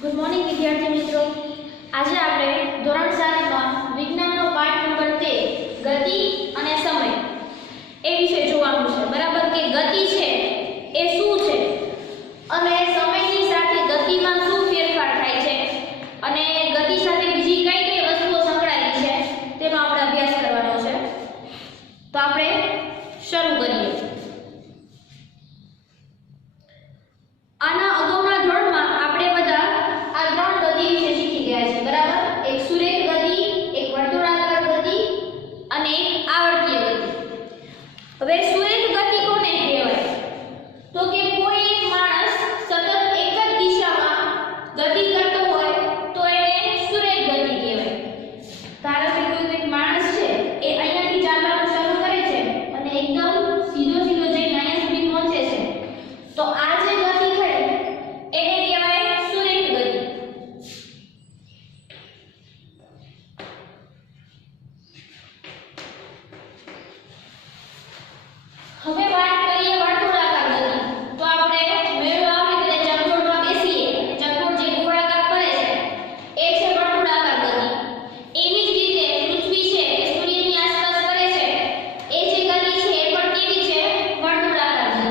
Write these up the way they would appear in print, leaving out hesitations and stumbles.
Good morning વિદ્યાર્થી મિત્રો। આજે આપણે ધોરણ 7 માં વિજ્ઞાનનો પાઠ નંબર 13 ગતિ અને સમય એ વિશે જોવાનું છે। બરાબર કે ગતિ છે એ શું છે અને સમયની સાથે ગતિમાં શું ફેરફાર થાય છે અને ગતિ સાથે બીજી કઈ કઈ વસ્તુઓ સંકળાયેલી છે તેનો આપણે અભ્યાસ કરવાનો છે। તો આપણે શરૂ કરીએ। આના અગાઉના ધોરણમાં આપણે બધા આ ત્રણ ગતિ વિશે શીખી ગયા છે। બરાબર, એક સુરેખ ગતિ, એક વર્તુળાકાર ગતિ અને એક આવર્તીય ગતિ। હવે સુરેખ ગતિ કોને કહેવાય? તો કે કોઈ એક માણસ સતત એક જ દિશામાં ગતિ કરતો હોય તો એને સુરેખ ગતિ કહેવાય। ધારો કે કોઈ એક માણસ છે એ અહીંયાથી ચાલવાનું શરૂ કરે છે અને એકદમ સીધો સીધો જઈને અહીંયા સુધી પહોંચે છે, તો આ જે ગતિ થઈ એને કહેવાય સુરેખ ગતિ। હવે વાત કરીએ વર્તુળાકાર ગતિ। તો આપણે મેળો આવે ત્યારે ચકડોળમાં બેસીએ અને ચકડોળ જે ગોળાકાર ફરે છે એ છે વર્તુળાકાર ગતિ। એવી જ રીતે પૃથ્વી છે એ સૂર્યની આસપાસ ફરે છે, એ જે ગતિ છે એ પણ કેવી છે? વર્તુળાકાર ગતિ।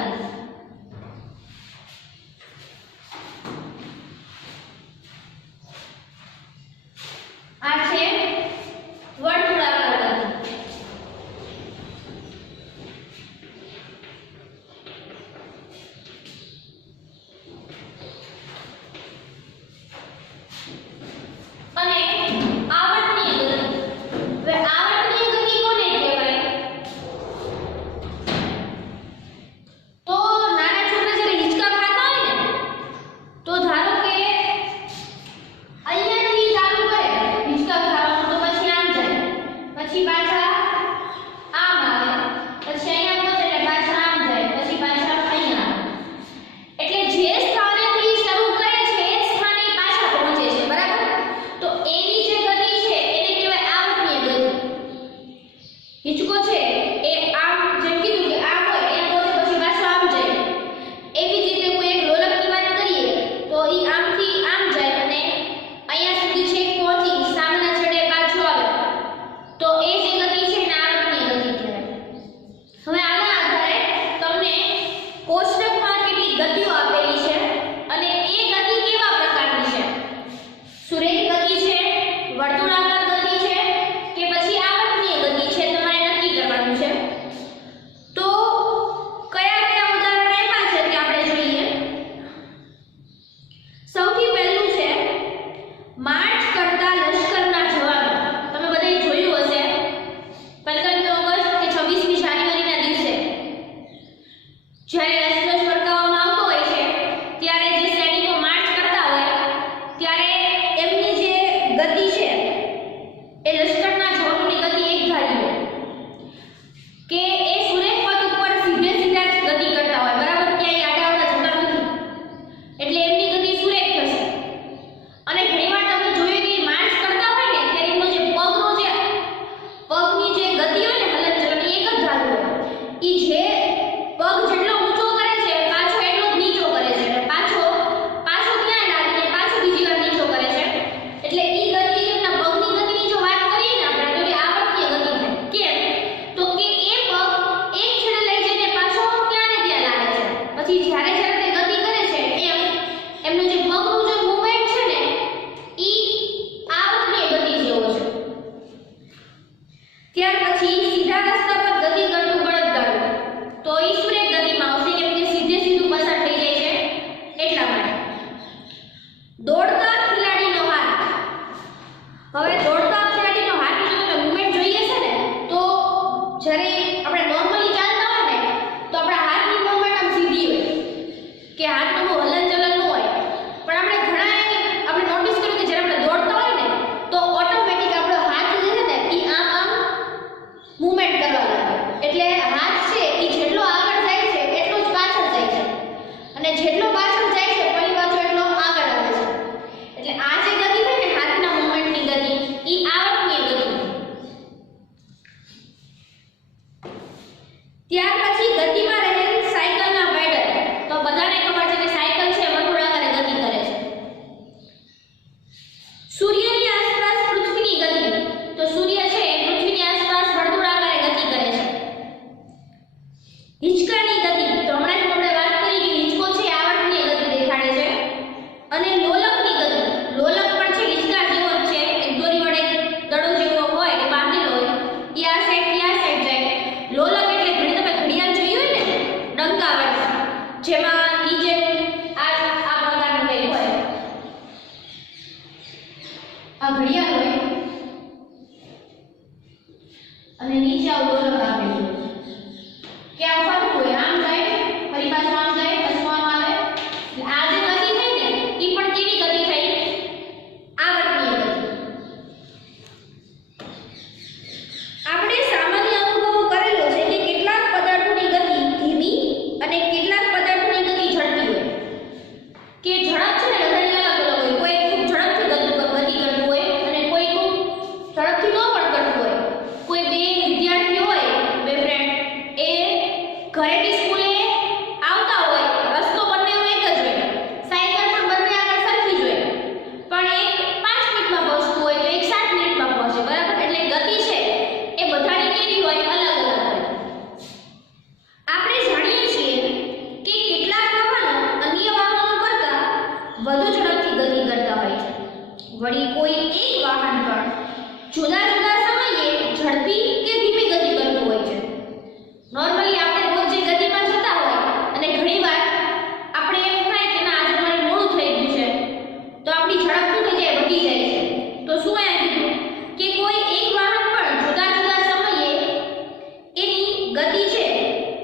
હિંચકાની ગતિ, તો હમણાં જ આપણે વાત કરી કે હિંચકો છે આવર્તનીય ગતિ દેખાડે છે. અને લોલકની ગતિ, લોલક પણ છે હિંચકા જેવો જ છે, એક દોરી વડે દડો જેવો હોય કે બાંધેલો હોય, એ આ સાઈડ જાય. લોલક એટલે ઘણી તમે ઘડિયાળ જોઈ હોય ને ડંકા વાળી, જેમાં નીચે આ પ્રકારનું કંઈક હોય, આ ઘડિયાળ હોય અને નીચે આવું લોલક આપેલું હોય કે આ ફરતું હોય, આમ જાય ફરી પાછું આમ જાય પાછું આમ આવે. આ જે ગતિ થઈ ને એ પણ કેવી ગતિ થઈ? આવર્તનીય ગતિ. આપણે સામાન્ય અનુભવ કરેલો છે કે કેટલાક પદાર્થોની ગતિ ધીમી અને કેટલાક પદાર્થોની ગતિ ઝડપી હોય. કે ઝડપ છે ને બધાની અલગ અલગ હોય, કોઈ ખૂબ ઝડપથી ગતિ કરતું હોય અને કોઈ ખૂબ ઝડપથી ન પણ કરતું હોય. કોઈ બે વિદ્યાર્થીઓ હોય, બે ફ્રેન્ડ, એ ઘરેથી સ્કૂલે આવતા હોય, રસ્તો બંને એક જ હોય, સાયકલ પણ બંને આગળ સરખી જ હોય, પણ એક 5 મિનિટમાં પહોંચતું હોય તો એક 7 મિનિટમાં પહોંચે, બરાબર? એટલે ગતિ છે એ બધાની કેવી હોય? અલગ અલગ હોય. આપણે જાણીએ છીએ કે કેટલાક વાહનો અન્ય વાહનો કરતા વધુ ઝડપથી ગતિ કરતા હોય છે. વળી કોઈ એક વાહન પણ જુદા જુદા સમયે ઝડપી કે ધીમી ગતિ કરતું હોય છે. નોર્મલી આપણે રોજ જે ગતિમાં જતા હોય અને ઘણીવાર આપણે એમ થાય કે ના આજે મારે મોડું થઈ ગયું છે, તો આપણી ઝડપ શું થઈ જાય? વધી જાય છે. તો શું અહીંયા કીધું કે કોઈ એક વાહન પણ જુદા જુદા સમયે એની ગતિ છે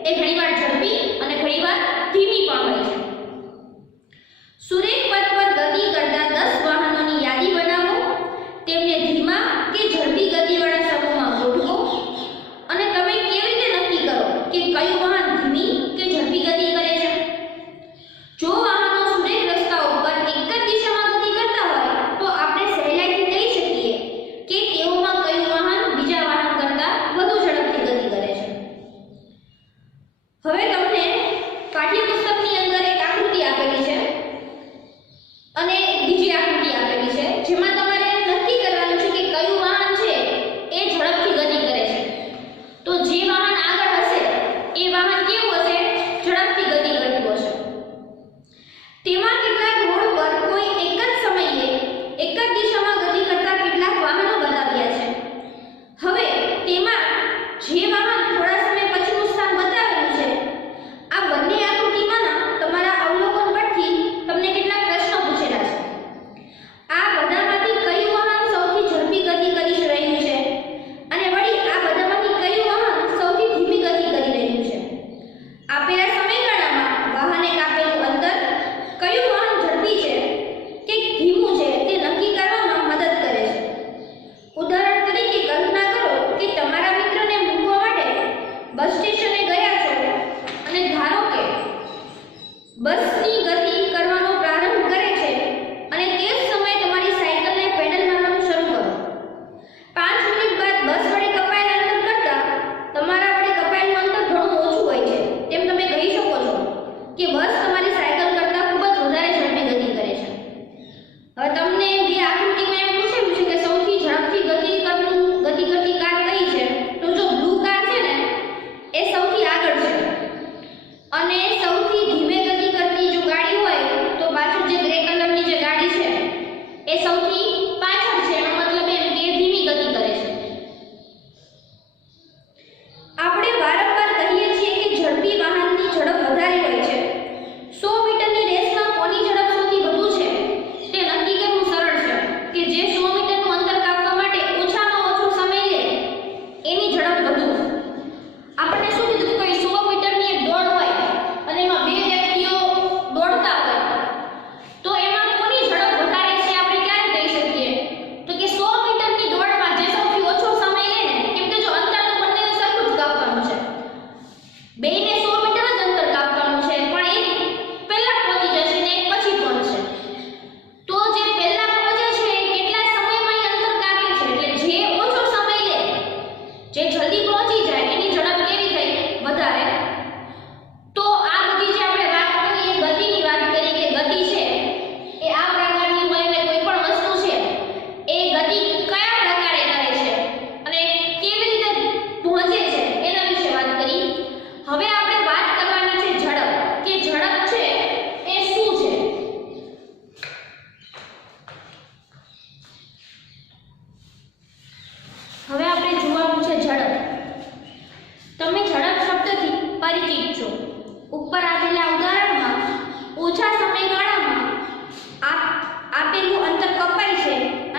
એ ઘણીવાર ઝડપી અને ઘણીવાર ધીમી પણ હોય છે. સુરેખ પથ પર ગતિ કરતા 10 વાહનોની યાદી બનાવો, તેમને ધીમા કે ઝડપી ગતિવાળા સમૂહમાં ગોઠવો અને તમે કેવી રીતે નક્કી કરો કે કયું વાહન ધીમી કે ઝડપી ગતિ કરે છે? જો વાહનો સુરેખ રસ્તા ઉપર એક જ દિશામાં ગતિ કરતા હોય તો આપણે સહેલાઈથી કહી શકીએ કે તેઓમાં કયું વાહન બીજા વાહન કરતાં વધુ ઝડપથી ગતિ કરે છે. હવે તમને પાઠ્યપુસ્તકની અંદર એક આકૃતિ આપેલી છે અને એક બીજી આકૃતિ આપેલી છે, જેમાં તમારે નક્કી કરવાનું છે કે કયું વાહન છે એ ઝડપથી ગતિ કરે છે. તો જે વાહન આગળ હશે એ વાહન કેવું હશે? ઝડપથી ગતિ કરતું હશે. તેમાં કેટલાક રોડ પર કોઈ એક જ સમયે એક જ દિશામાં ગતિ કરતા કેટલાક વાહનો બતાવ્યા છે. હવે તેમાં જે વાહન થોડા સમય પછીનું સ્થાન બતાવેલું છે, આ બંને આકૃતિમાંના તમારા અવલોકન પરથી તમને કેટલાક પ્રશ્નો પૂછેલા છે. આ બધામાંથી કયું વાહન સૌથી ઝડપી ગતિ કરી રહ્યું છે અને વળી આ બધામાંથી કયું વાહન સૌથી ધીમી ગતિ કરી રહ્યું છે? આપેલ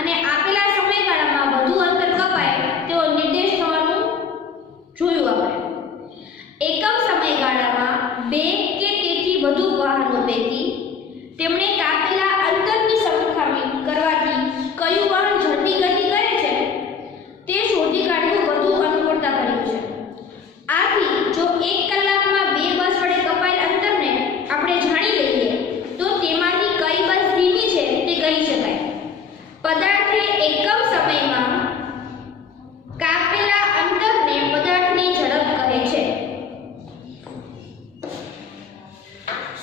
અને આપેલા સમયગાળામાં વધુ અંતર કપાય તેવો નિર્દેશ થવાનું જોયું આપણે। એકમ સમયગાળામાં બે કે તેથી વધુ વાહનો પૈકી તેમણે કાપેલા અંતરની સરખામણી કરવાથી કયું વાહન ઝડપી ગતિ કરે છે તે શોધી કાઢવું વધુ અનુકૂળતા કર્યું છે। આથી જો 1 કલાકમાં 2 બસ વડે કપાયેલ અંતરને આપણે જાણી લઈએ તો તેમાંથી કઈ બસ ધીમી છે તે કહી શકાય। પદાર્થે એકમ સમયમાં કાપેલા અંતરને પદાર્થની ઝડપ કહે છે।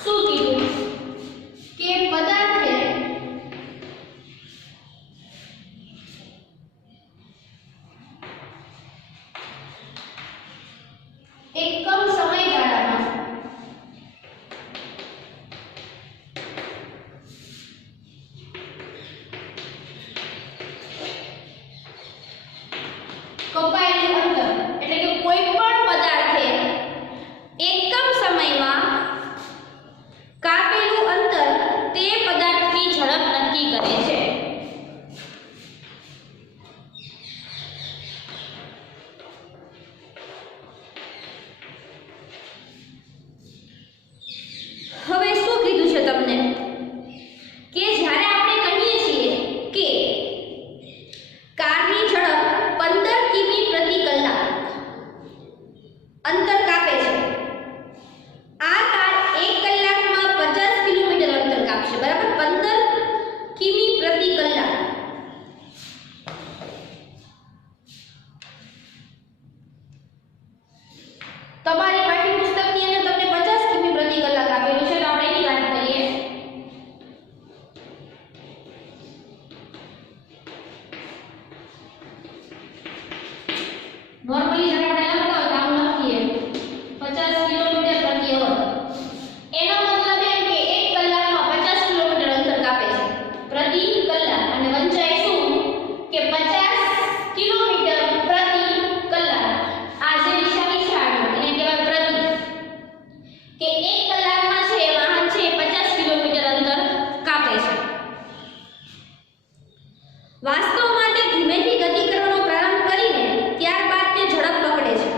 શું કીધું કે પદાર્થે એકમ સમયગાળામાં કપાયેલું અંતર એટલે કે કોઈ પણ પદાર્થે એકમ સમયમાં કાપેલું અંતર તે પદાર્થની ઝડપ નક્કી કરે છે। હવે શું કીધું છે તમને કે જ્યારે આપણે કહીએ છીએ કે કારની ઝડપ 15 કિમી પ્રતિ કલાક અંતર કાપે છે, આ કાર 1 કલાકમાં 50 કિલોમીટર અંતર કાપશે, બરાબર। 15 કિમી પ્રતિ કલાક। તમારી પાઠ્યપુસ્તકની અંદર તમને 50 કિમી પ્રતિ કલાક આપેલું છે, તો આપણે એની વાત કરીએ। નોર્મલી જ્યારે આપણે લખતા હોય તો આમ લખીએ 50 કિલોમીટર પ્રતિ અવર। એનો મતલબ એમ કે 1 કલાકમાં 50 કિલોમીટર અંતર કાપે છે પ્રતિ કલાક, અને વંચાય શું કે 50 કિલોમીટર પ્રતિ કલાક। આ જે દિશાની છાડ એને કહેવાય પ્રતિ, કે 1 કલાકમાં છે વાહન છે 50 કિલોમીટર અંતર કાપે છે। વાસ્તવમાં તે ધીમેથી ગતિ કરવાનો પ્રારંભ કરીને ત્યારબાદ તે ઝડપ પકડે છે।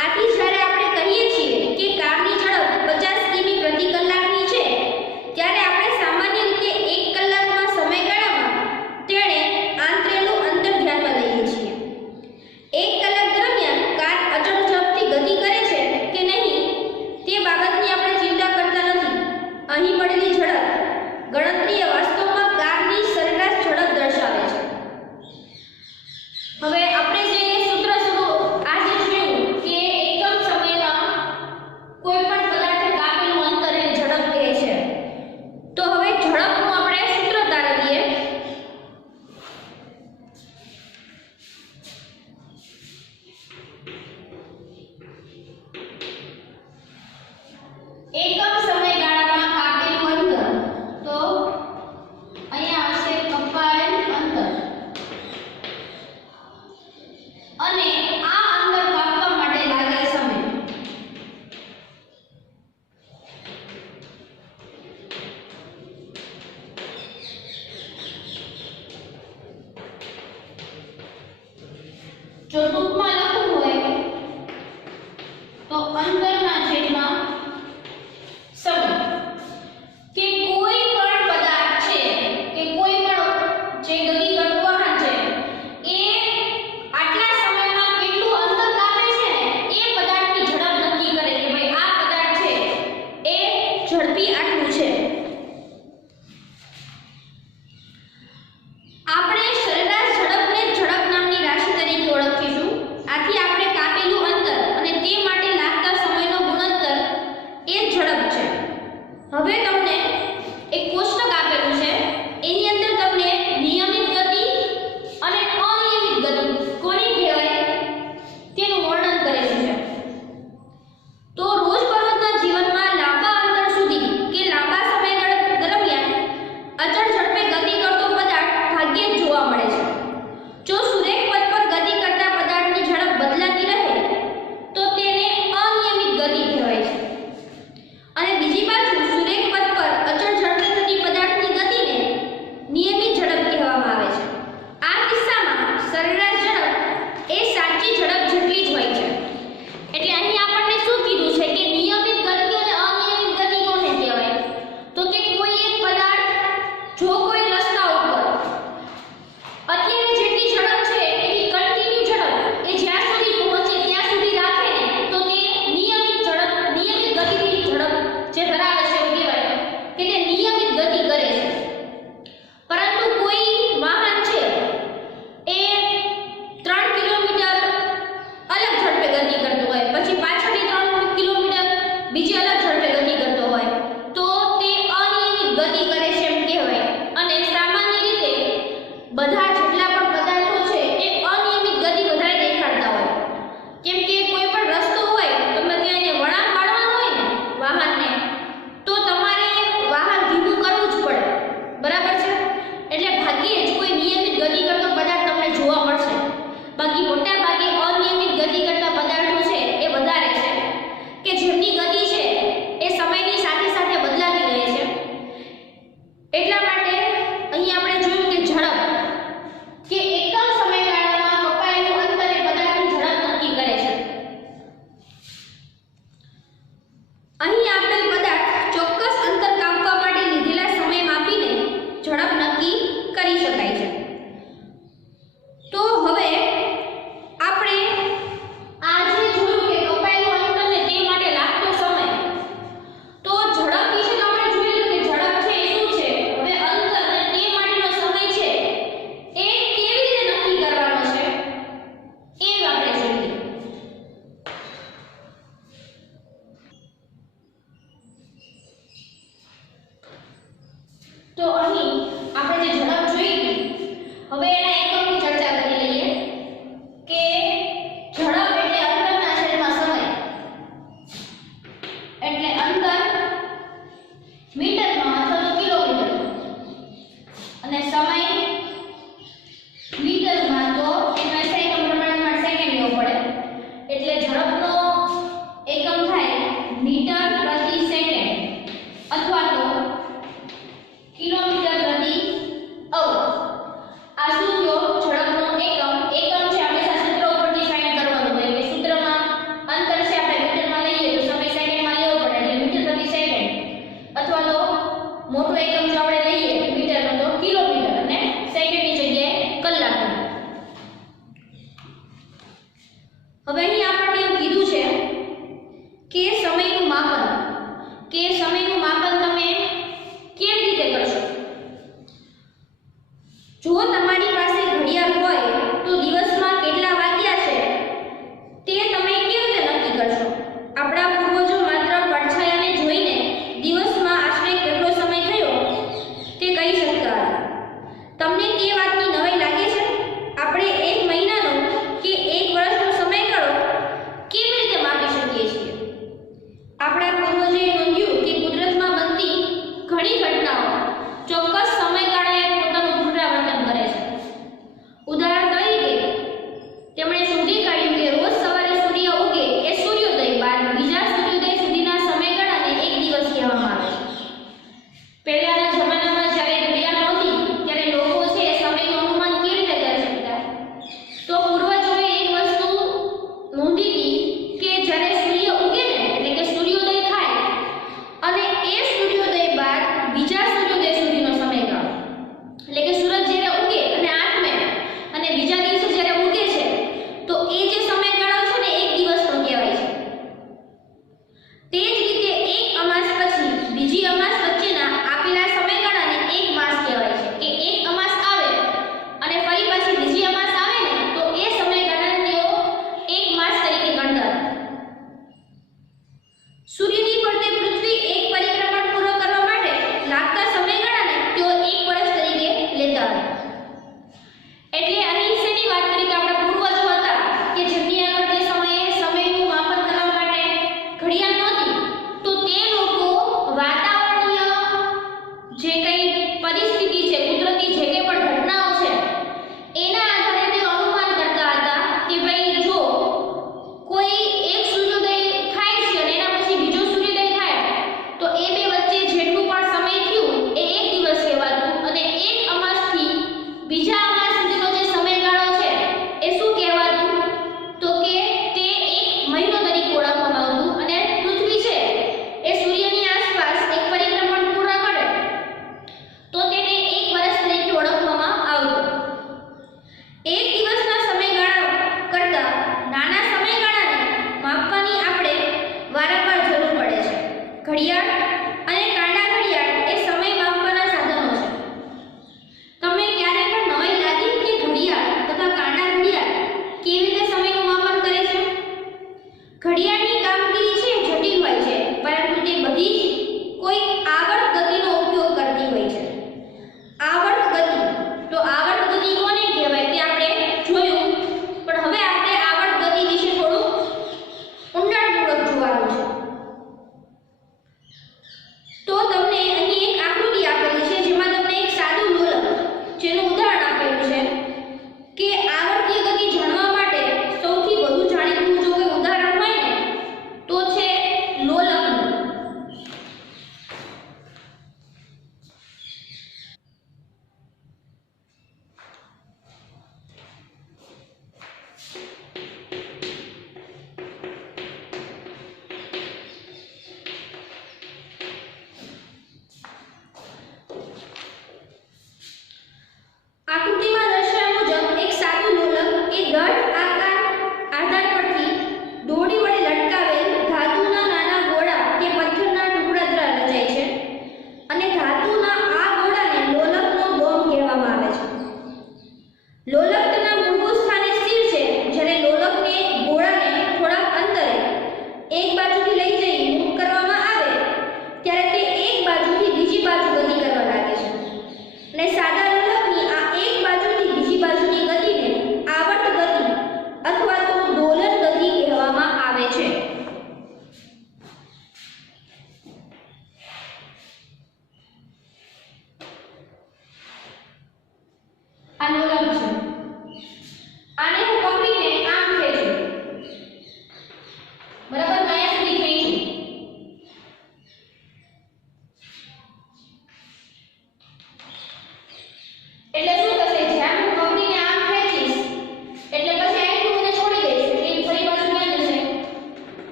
આથી જ્યારે આપણે કહીએ છીએ કે કારની ઝડપ 50 કિમી પ્રતિ કલાકની છે ત્યારે આપણે સામાન્ય રીતે 1 કલાકમાં સમયગાળામાં તેણે આંતરેલું અંતર ધ્યાનમાં લઈએ છીએ। 1 કલાક દરમિયાન કાર અચળ ઝડપથી ગતિ કરે છે કે નહીં તે બાબતની આપણે ચિંતા કરતા નથી। અહીં મળેલી ઝડપ ગણતરીએ વાસ્તવમાં કારની સરેરાશ ઝડપ દર્શાવે છે। હવે આપણે જે સૂત્ર આજે જોયું કે એકમ સમયમાં કોઈ પણ પદાર્થે કાપેલું અંતર એને ઝડપ કહે છે, તો હવે ઝડપનું આપણે સૂત્ર તારવીએ। એકમ સમયગાળામાં કાપેલું અંતર, તો અહીંયા હશે કપાયેલ અંતર, અને આ અંતર કાપવા માટે લાગેલ સમય। જો ટૂંકમાં લખવું હોય તો અંતરના છેદમાં સમય, કે કોઈ પણ પદાર્થ છે કે કોઈ પણ જે ગતિ કરતું વાહન છે એ આટલા સમયમાં કેટલું અંતર કાપે છે ને એ પદાર્થની ઝડપ નક્કી કરે કે ભાઈ આ પદાર્થ છે એ ઝડપી આટલું છે। આપણે સરેરાશ ઝડપને ઝડપ નામની રાશિ તરીકે ઓળખીશું। આથી આપણે કાપેલું અંતર અને તે માટે લાગતા સમયનો ગુણોત્તર એ ઝડપ છે। હવે તમને એક કોષ્ટક આપેલું છે, એની અંદર તમને નિયમિત ગતિ અને અનિયમિત ગતિ કોની કહેવાય તેનું વર્ણન કરેલું છે। તો રોજબરોજના જીવનમાં લાંબા અંતર સુધી કે અહીં આપેલ પદાર્થ ચોક્કસ અંતર કાપવા માટે લીધેલા સમય માપીને ઝડપ નક્કી કરી શકાય છે. તો હવે આપણે આ જે જોયું કે કપાયેલું અંતર ને તે માટે લાગતો સમય, તો ઝડપ વિશે તો આપણે જોયું કે ઝડપ છે એ શું છે. હવે અંતર અને તે માટેનો સમય છે એ કેવી રીતે નક્કી કરવાનો છે એ આપણે જોઈએ. તો અહીં આપણે જે ઝડપ જોઈ હવે એના એકમની ચર્ચા કરી લઈએ કે ઝડપ એટલે અંતરના છેદમાં સમય, એટલે અંતર મીટરમાં અથવા તો કિલોમીટરમાં અને સમય મીટરમાં, તો એનો SI એકમ પ્રમાણમાં સેકન્ડ લેવો પડે એટલે ઝડપનો એકમ થાય મીટર પ્રતિ સેકન્ડ અથવા તો કિલોમીટર પ્રતિ અવર. આ શું થયો ઝડપનો એકમ. એકમ છે હંમેશા સૂત્ર ઉપરથી ફાઇન્ડ કરવાનું હોય એટલે સૂત્રમાં અંતર છે આપણે મીટરમાં લઈએ તો સમય સેકન્ડમાં લેવો પડે એટલે મીટર પ્રતિ સેકન્ડ અથવા તો મોટો એકમ જો આપણે લઈએ મીટરનો તો કિલોમીટર અને સેકન્ડની જગ્યાએ કલાક. હવે અહીં આપણને એવું કીધું છે કે સમયનું માપન તમે કેવી રીતે કરશો. જો તમારી પાસે ઘડિયાળ હોય તો દિવસમાં કેટલા વાગ્યા છે તે તમે કેવી રીતે નક્કી કરશો. આપણા પૂર્વજો માત્ર પડછાયાને જોઈને દિવસમાં આશરે કેટલો સમય થયો તે કહી શકતા હતા. તમને તે વાતની નવાઈ લાગે છે. આપણે એક મહિનાનો કે એક વર્ષનો સમયગાળો કેવી રીતે માપી શકીએ છીએ. આપણા પૂર્વજોએ નોંધ્યું કે કુદરતમાં બનતી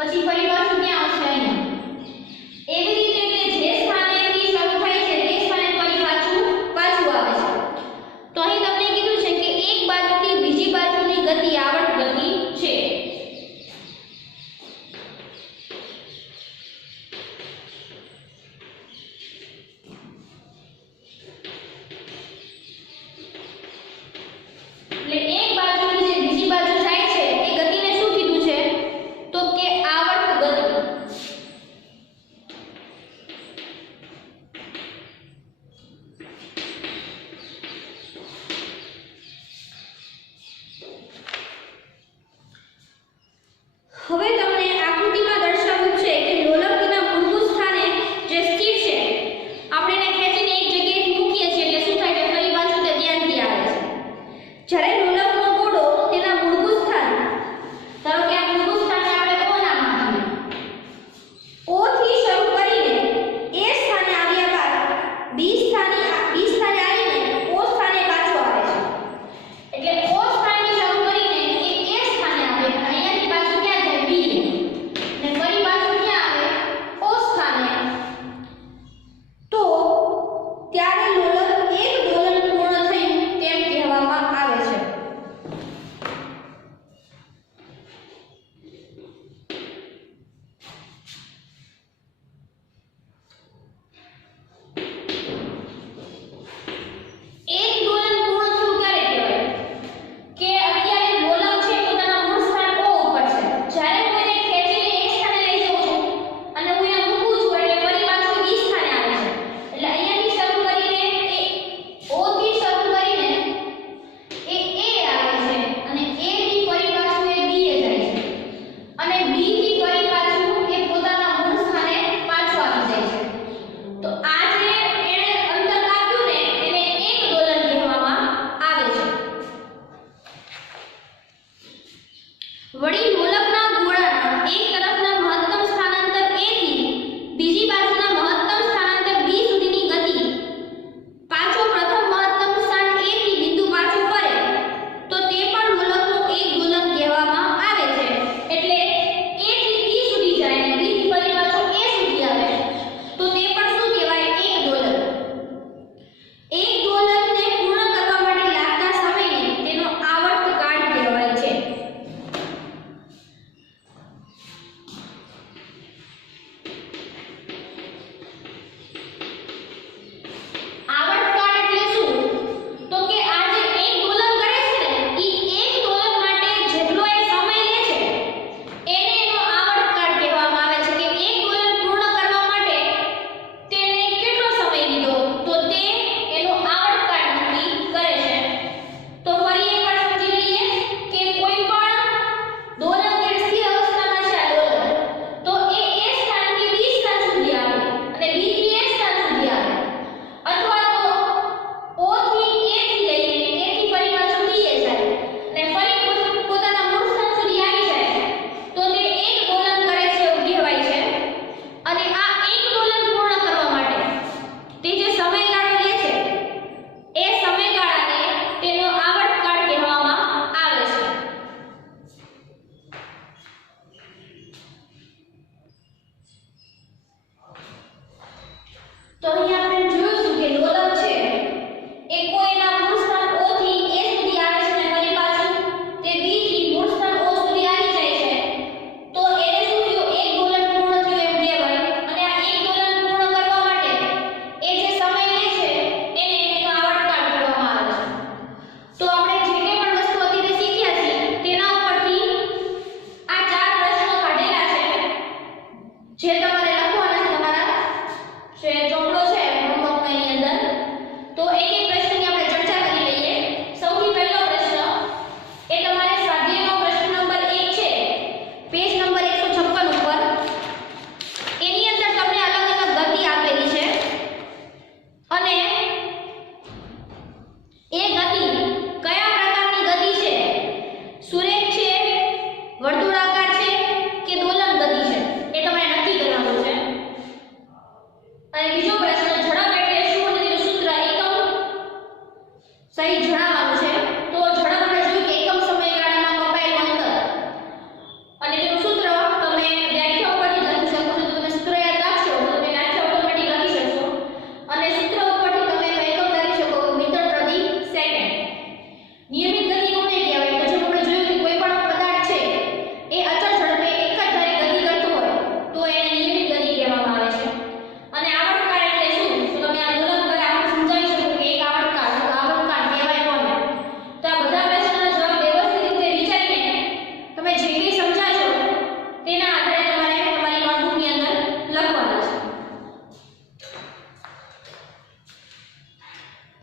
પછી ફરી પાછું ક્યાં આવશે અહીંયા. એવી રીતે તે જે સ્થાનેથી શરૂ થાય છે તે સ્થાને ફરી પાછું આવે છે. તો અહીં તમને કીધું છે કે એક બાજુથી બીજી બાજુની ગતિ આવર્ત ગતિ છે. એટલે એક બાજુથી જે બીજી બાજુ જાય છે એ ગતિને શું કીધું છે તો કે આવર્ત ગતિ. હવે તમને આકૃતિમાં દર્શાવ્યું છે કે લોલકના મૂળભૂત સ્થાને જે સ્થિર છે આપણે એને ખેંચીને એક જગ્યાએથી મૂકીએ છીએ એટલે શું થાય છે ફરી પાછું તે ધ્યાનથી આવે છે. જ્યારે લોલકનો ગોળો તેના મૂળભૂત સ્થાન ધારો કે આ મૂળભૂત સ્થાનને આપણે O નામ આપીએ. O થી શરૂ કરીને A સ્થાને આવ્યા બાદ B સ્થાને આવીને O સ્થાને પાછો આવે છે. એટલે O સ્થાનેથી શરૂ કરીને એ A સ્થાને આવે અને અહીંયાથી પાછું ક્યાં જાય B ને ફરી પાછું ક્યાં આવે O સ્થાને. તો ત્યારે લોલક એક દોલન પૂર્ણ થયું તેમ કહેવામાં આવે છે. એક દોલન પૂર્ણ થયું ક્યારે કહેવાય કે અત્યારે લોલક છે પોતાના મૂળ સ્થાન O ઉપર છે. જ્યારે હું એને ખેંચીને એક સ્થાને લઈ જાઉં છું અને હું એને મૂકું છું એટલે ફરી પાછું B સ્થાને આવે છે. એટલે અહીંયાથી શરૂ કરીને એ O થી શરૂ કરીને એ A આવે છે અને A થી ફરી પાછું એ B એ જાય છે અને B થી ફરી પાછું એ પોતાના મૂળ સ્થાને પાછું આવી જાય છે. તો આ જે એણે અંતર કાપ્યું ને એને એક દોલન કહેવામાં આવે છે. વળી